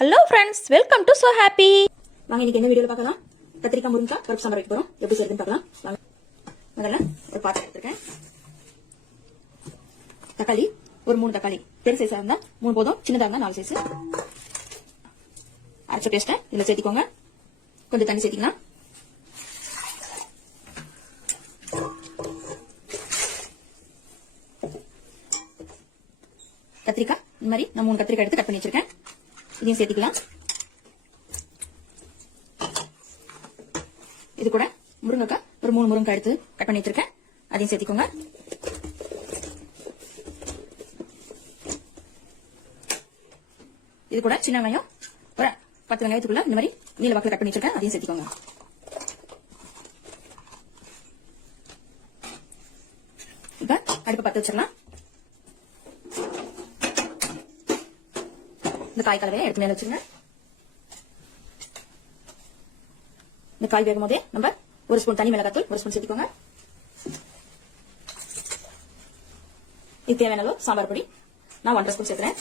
Hello friends, welcome to so happy. வாங்க இன்னைக்கு என்ன வீடியோல பார்க்கலாம். கத்திரிக்காய் முருங்கைக்காய் பருப்பு சாம்பார் வைக்க போறோம். எப்படி செய்யறதுன்னு பார்க்கலாம். வாங்க. முதல்ல ஒரு பாத்திரம் எடுத்துருக்கேன். தக்காளி ஒரு 3 தக்காளி, பெரிய சைஸா இருந்தா 3 போதும், சின்னதா இருந்தா 4 சைஸ். அரைச்ச பேஸ்ட்டை இதுல சேர்த்திக்கோங்க. கொஞ்சம் தண்ணி சேர்த்திக்கலாம். கத்திரிக்காய் இந்த மாதிரி நான் 3 கத்திரிக்காய் எடுத்து கட் பண்ணி வச்சிருக்கேன். இதையும் சேர்த்திக்கலாம். இது கூட முருங்கைக்காய் ஒரு 3 முருங்கைக்காய் எடுத்து கட் பண்ணி வச்சிருக்கேன். அதையும் சேர்த்திக்கோங்க. இது கூட சின்ன வெங்காயம் ஒரு 10 வெங்காயத்துக்குள்ள இந்த மாதிரி நீல வாக்குல கட் பண்ணி வச்சிருக்கேன். அதையும் சேர்த்திக்கோங்க. இப்ப அடுப்பு பத்த வச்சிடலாம். இந்த காய் கலவையை எடுத்து மேல வச்சிருங்க. இந்த காய் வேகும் போதே நம்ம ஒரு ஸ்பூன் தனி மிளகாத்தூள் ஒரு ஸ்பூன் சேர்த்துக்கோங்க. இது தேவையான அளவு சாம்பார் பொடி நான் 1.5 ஸ்பூன் சேர்க்கிறேன்.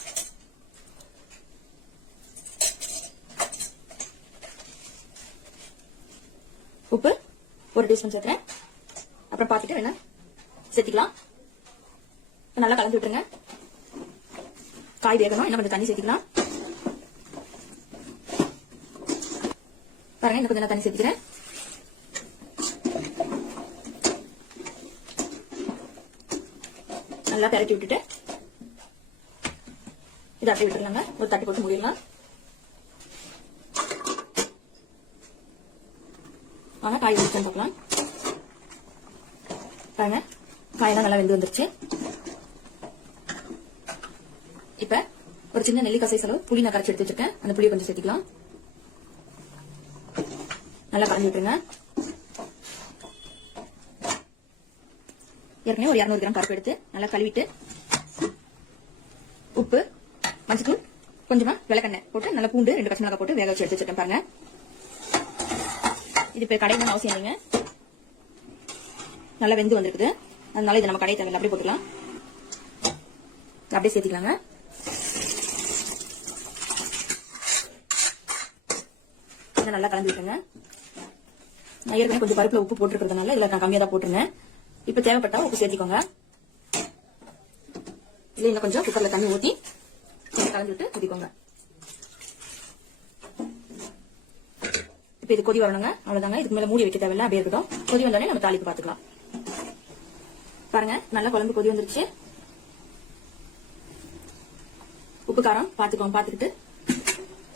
உப்பு 1 டீஸ்பூன் சேர்க்கிறேன். அப்புறம் பார்த்துட்டு வேணா சேர்த்திக்கலாம். நல்லா கலந்து விட்டுருங்க. காய் வேகணும், இன்னும் கொஞ்சம் தண்ணி சேர்த்திக்கலாம். பாருங்க, இன்னும் கொஞ்சம் தண்ணி சேர்த்துக்கிறேன். நல்லா பெரட்டி விட்டுட்டு இதை அப்படியே விட்டுருலாங்க. ஒரு தட்டு போட்டு மூடிடலாம். ஆனா காய் வச்சு பார்க்கலாம். பாருங்க, காயெல்லாம் நல்லா வெந்து வந்துருச்சு. இப்ப ஒரு சின்ன நெல்லிக்காய் சைஸ் அளவு புளி நான் கரைச்சி எடுத்து வச்சிருக்கேன். அந்த புளியை கொஞ்சம் சேர்த்துக்கலாம். நல்லா கலந்து விட்டுருங்க. ஏற்கனவே ஒரு 200 கிராம் பருப்பு எடுத்து நல்லா கழுவிட்டு உப்பு, மஞ்சத்தூள், கொஞ்சமா விளக்கெண்ணெய் போட்டு நல்லா பூண்டு 2 பச்சை மிளகாய் போட்டு வேக வச்சு எடுத்து வச்சிருக்கேன். பாருங்க, இது இப்ப கடையணும் அவசியம் இல்லைங்க. நல்லா வெந்து வந்திருக்குது. அதனால இதை நம்ம கடை தேவையில்லை, அப்படியே போட்டுக்கலாம். அப்படியே சேர்த்திக்கலாங்க. இதை நல்லா கலந்து விட்டுருங்க. நான் ஏற்கனவே கொஞ்சம் பருப்புல உப்பு போட்டுருக்கிறதுனால இதுல நான் கம்மியா தான் போட்டுருந்தேன். இப்ப தேவைப்பட்டா உப்பு சேர்த்திக்கோங்க. இல்ல இன்னும் கொஞ்சம் குக்கர்ல தண்ணி ஊத்தி கலந்து விட்டு ஊத்திக்கோங்க. இப்ப இது கொதி வரணுங்க. அவ்வளவுதாங்க. இதுக்கு மேல மூடி வைக்க தேவையில்ல, அப்படியே இருக்கட்டும். கொதி வந்தோடனே நம்ம தாளிப்பு பாத்துக்கலாம். பாருங்க, நல்லா குழம்பு கொதி வந்துருச்சு. உப்பு காரம் பாத்துக்கோங்க. பாத்துக்கிட்டு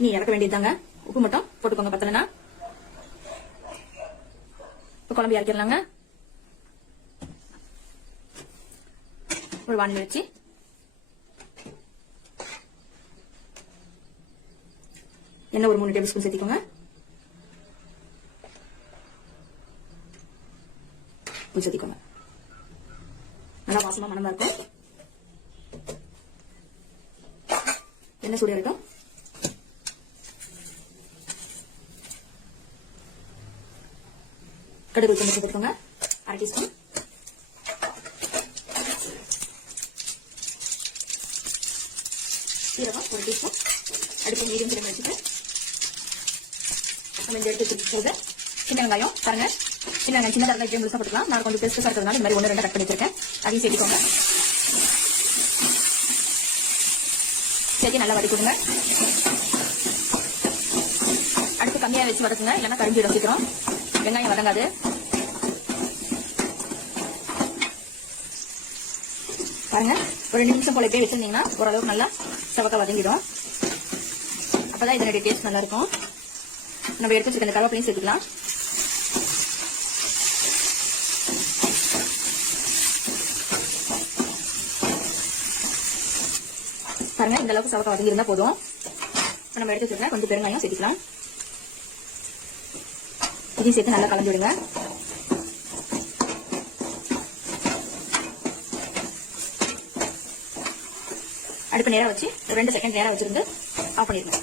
நீ இறக்க வேண்டியதுதாங்க. உப்பு மட்டும் போட்டுக்கோங்க பத்தலனா. இப்ப குழம்பு இறக்கிடலாங்க. ஒரு வானல் வச்சு எண்ணெய் ஒரு 3 டேபிள் ஸ்பூன் சேர்த்திக்கோங்க. சேர்த்திக்கோங்க. நல்லா வாசமா மனமா இருக்கும். எண்ணெய் சூடு இருக்கும். கடுகு கொஞ்சம் சேர்த்துக்கோங்க. 1/2 டீஸ்பூன். சீரகம் 1 டீஸ்பூன். அடுப்பு மீடியம் ஃப்ளேம்ல வச்சுட்டு நம்ம இந்த எடுத்து வச்சுட்டு சின்ன வெங்காயம் பாருங்க. சின்ன வெங்காயம் சின்னதாக இருந்தால் இப்படி முழுசா போட்டுக்கலாம். நான் கொஞ்சம் பெருசாக இருக்கிறதுனால இந்த மாதிரி 1-2 கட் பண்ணி வச்சிருக்கேன். அதையும் சேர்த்துக்கோங்க. சேர்த்து நல்லா வதக்கிடுங்க. அடுப்பு கம்மியாக வச்சு வதக்குங்க, இல்லைன்னா கரிஞ்சு வச்சுக்கிறோம். வெங்காயம் வதங்காது. பாருங்க, ஒரு 2 நிமிஷம் போல இப்படியே வச்சிருந்தீங்கன்னா ஓரளவுக்கு நல்லா சவக்க வதங்கிடும். அப்பதான் இதனுடைய டேஸ்ட் நல்லா இருக்கும். நம்ம எடுத்து வச்சுக்க இந்த கருவேப்பிலையும் சேர்த்துக்கலாம். பாருங்க, இந்த அளவுக்கு சவக்க வதங்கி இருந்தா போதும். நம்ம எடுத்து வச்சுக்க கொஞ்சம் பெருங்காயம் சேர்த்துக்கலாம். இதையும் சேர்த்து நல்லா கலந்து விடுங்க. அடுப்பு நேரம் வச்சு 2 செகண்ட் நேரம் வச்சிருந்து ஆஃப் பண்ணிருங்க.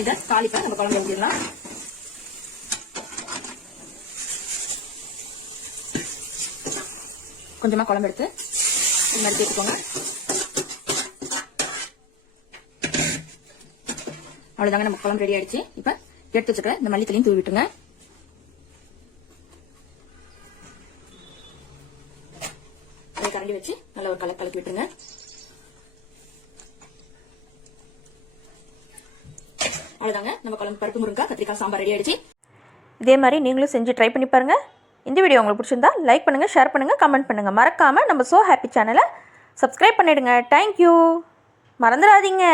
இந்த தாளிப்பை நம்ம குழம்பு ஊற்றிடலாம். கொஞ்சமா குழம்பு எடுத்து இது மாதிரி சேர்த்துக்கோங்க. அவ்வளவுதாங்க, நம்ம குழம்பு ரெடி ஆயிடுச்சு. இப்ப எடுத்து வச்சுக்கிற இந்த மல்லித்தலையும் தூவி விட்டுருங்க. அதை கரண்டி வச்சு நல்லா ஒரு கலக்கி விட்டுருங்க. அவ்வளவுதாங்க, நம்ம குழம்பு பருப்பு முருங்கக்காய் கத்திரிக்காய் சாம்பார் ரெடி ஆயிடுச்சு. இதே மாதிரி நீங்களும் செஞ்சு ட்ரை பண்ணி பாருங்கள். இந்த வீடியோ உங்களுக்கு பிடிச்சிருந்தா லைக் பண்ணுங்கள், ஷேர் பண்ணுங்கள், கமெண்ட் பண்ணுங்கள். மறக்காமல் நம்ம ஸோ ஹாப்பி சேனலை சப்ஸ்கிரைப் பண்ணிவிடுங்க. தேங்க்யூ. மறந்துடாதீங்க.